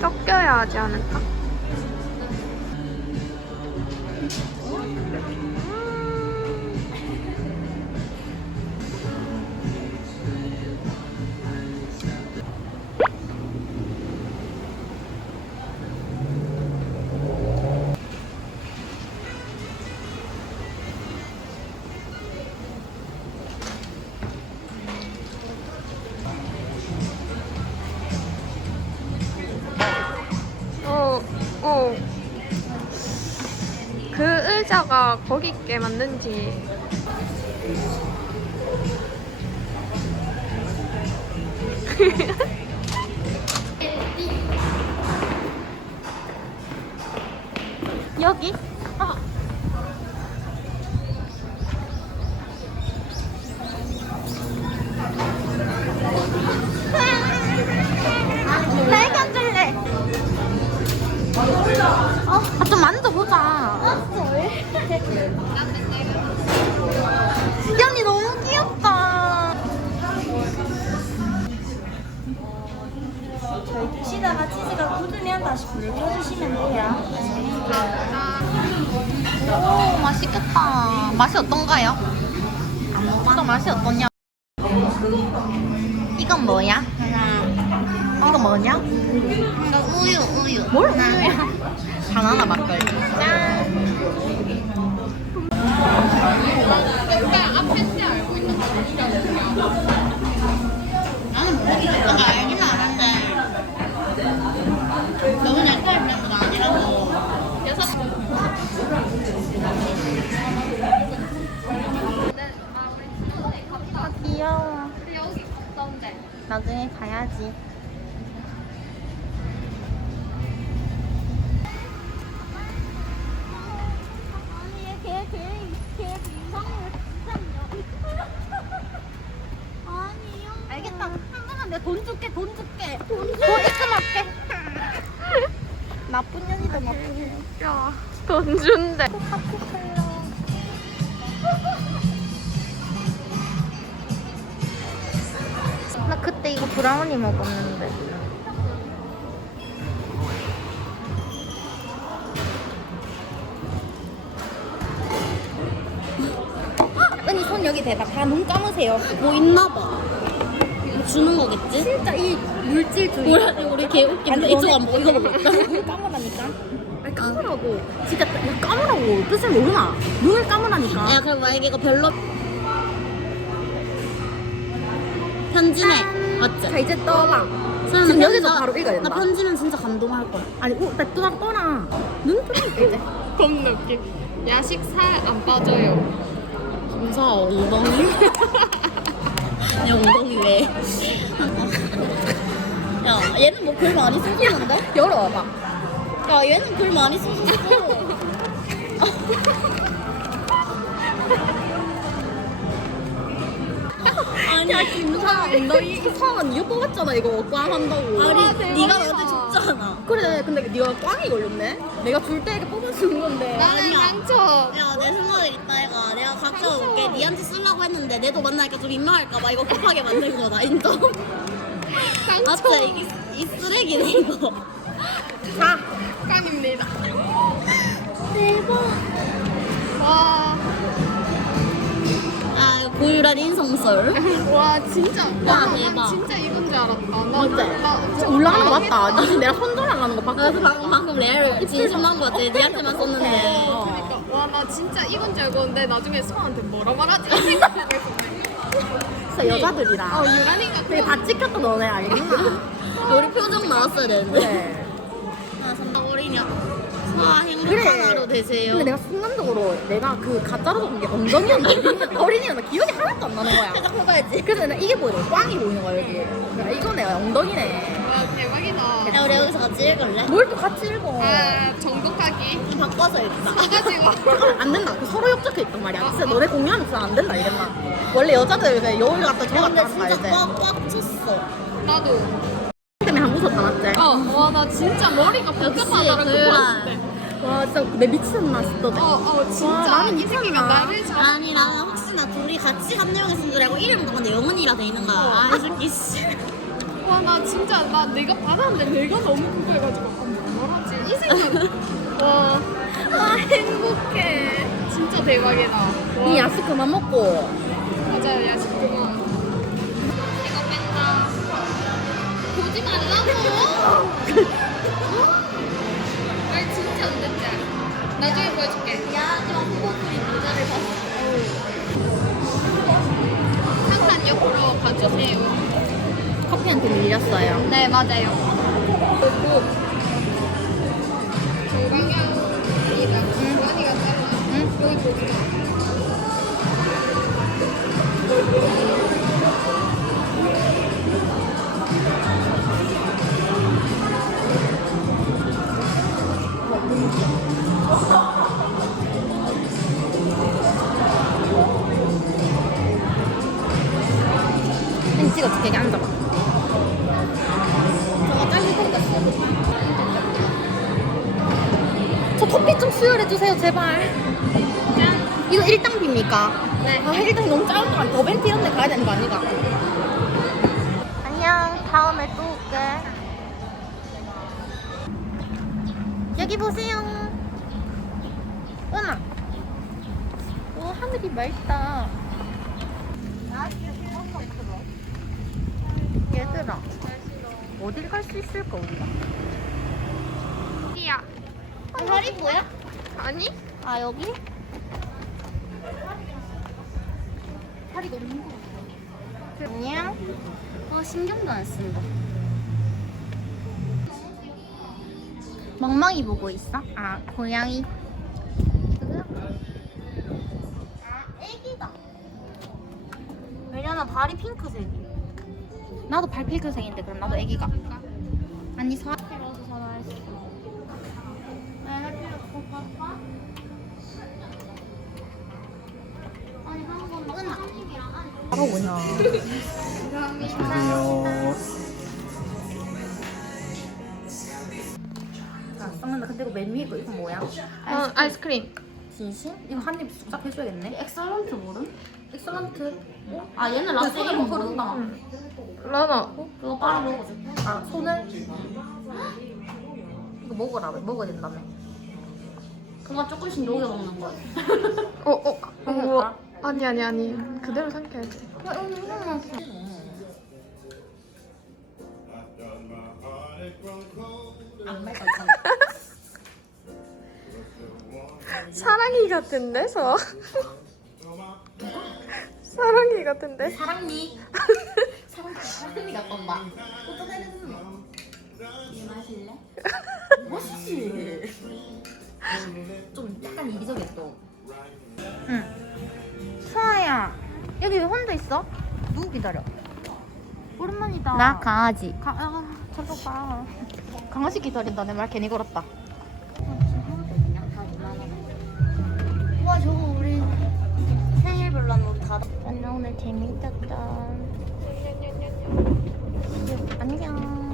섞여야 하지 않을까? 의자가 거기 있게 맞는지. 여기? 맛이 어떤가요? 진짜 맛이 어떠냐? 이건 뭐야? 이거 뭐냐? 이거 우유, 우유. 뭘 우유야? 바나나 막걸리. 짠. 나는 모르겠어. 뭔가 알긴 아는데. 너무 약간 그런 건 아니라고. 여섯 아 귀여워. 아니요. 알겠다. 한번만 내가 돈 줄게 돈 줄게. 돈 입금할게. 나쁜 년이다 나쁜 년. 야, 돈 준대. 나 그때 이거 브라우니 먹었는데. 언니 손 여기 대봐. 다눈 감으세요. 뭐 있나 봐. 뭐 주는 거겠지? 진짜 이 물질 주의. 우리 우리 개 웃긴데 이쪽 안 보고 이거. 눈 감으라니까. 아니 감으라고. 진짜 이거 감으라고. 뜻을 모르나? 눈을 감으라니까. 야 그럼 만약에 이거 별로 편지네. 맞지? 자 이제 떠봐. 지금 여기서 바로 읽어야 된다. 나 편지는 진짜 감동할 거야. 아니 오, 나 또나 떠나. 눈 뜨니까 이제. 겁나 웃기. 야식 살 안 빠져요. 무사 엉덩이. 야 엉덩이 왜? 야 얘는 뭐 글 많이 쓰시는데? 열어봐. 야 얘는 글 많이 쓰셨어. 아니야 김사 엉덩이 이상한 이유 뽑았잖아 이거 꽝 한다고. 아니 네가 나한테 줬잖아. 그래 근데 네가 꽝이 걸렸네. 내가 줄 때 이렇게 뽑아주는 건데. 나는 상처. 야, 내 생각에 있다, 얘가. 내가 각자 올게. 니한테 쓰려고 했는데, 내도 만나니까 좀 민망할까봐 이거 급하게 만든 거다, 인정? 맞지? 이게 이 쓰레기네, 이거. 자, 깡입니다. 대박. 와, 아, 이거 고유란 인성설. 와 진짜. 와, 와, 대박. 난 진짜 이건 줄 알았다. 나? 나 진짜 올라가는 거 맞다. 니 지금 내가 선전하려는 거 봤고. 그래서 방금, 방금 레알 진심한 거지. 니한테만 썼는데. 그러니까 와 나 진짜 이건 줄 알고 근데 나중에 수아한테 뭐라 말하지 이 생각하고 있었네. 진짜 여자들이라. 어 유란이가 되게 다 찍혔다 너네 알겠나? 우리 표정 나왔어야 되는데. 그래. 아, 선다 어린이야. 와, 그래. 하루 되세요. 근데 내가 순간적으로 내가 그 가짜로 본게 엉덩이였나 어린이- 어린이였나 기억이 하나도 안 나는 거야. 살짝 해봐야지. 그래서 내가 이게 보이더라고. 꽝이 보이는 거야 여기. 야, 이거네 엉덩이네. 와 대박이다. 야, 우리 여기서 같이 읽을래? 뭘 또 같이 읽어. 아 정독하기 바꿔서 읽자. 가지고 안 된다. 그 서로 협조해 있단 말이야. 진짜 너네 공유하면 진짜 안 된다 이랬나. 원래 여자들 여기 갔다 저기 근데 갔다 하는 거 진짜 알지? 꽉꽉 찼어. 나도 웃었다 맞지? 어, 와, 나 진짜 머리가 복잡하다라 그- 그거 봤을 때. 와 진짜 내 미쳤나 싶던데 어, 어, 진짜. 와, 나는 이 이상하다. 나를 잡 아니 나는 혹시나 둘이 같이 쓴줄 알고 이름은 똑같은데 영은이라 돼 있는 거야. 아, 이 새끼 씨. 와, 나 진짜, 나 내가 받았는데 내가 너무 그거 해가지고. 아, 뭐라지? 이 생각. 와, 아, 행복해. 진짜 대박이다. 와, 니 야식 그만 먹고 맞아요, 야식 그거. 보지 말라고! 아니, 진짜 안 됐지? 나중에 보여줄게. 야, 저 후보들이 모자를 봤어. 한칸 옆으로 가주세요. 커피한테 밀렸어요 네, 맞아요. 그리고 정방향이다. 주원이가 잘라. 응? 여기 보지 수혈해주세요 제발 이거 1단비입니까? 네. 아 1단이 너무 짧은 거 아니야? 더벤트 이런 데 가야 되는 거 아니가? 안녕. 다음에 또 올게. 여기 보세요. 어나 오 하늘이 맑다 얘들아 어딜 갈 수 있을까 우리가? 야 다리 뭐야? 아니? 아 여기? 다리 너무 힘들어 안녕. 아 신경도 안 쓴다. 멍멍이 보고 있어? 아 고양이. 아 애기다. 왜냐면 발이 핑크색이. 나도 발 핑크색인데 그럼 나도 애기가 아니 서. 필요해서 전화했어. 왜 아아 쌍난다 근데 이거 거 이거 뭐야? 어, 아이스크림. 진심? 이거 한입 쑥싹 해줘야겠네 엑설런트 모름? 엑설런트 아 얘는 내 라떼 뭐 모른다. 라나. 그거 빨아 먹어줄게. 아 손을 이거 먹어라 왜 먹어야 된다며 그거 조금씩 녹여 먹는 거야. 어, 어. 어, 아니, 아니, 아니. 그대로 삼켜야지. 사랑이 같은데, 저? 사랑이 같은데? 사랑니. 사랑니 같던 봐. 어떡하는 이 마실래? 멋있지 좀 약간 이기적이야 또 수아야, 여기 왜 혼자 있어? 누구 기다려? 오랜만이다. 나 강아지 가, 아, 저로 가. 강아지 기다린다 내말 괜히 걸었다 와, 저거 우리 생일별로는 우리 다. 안녕, 오늘 재밌었다. 안녕.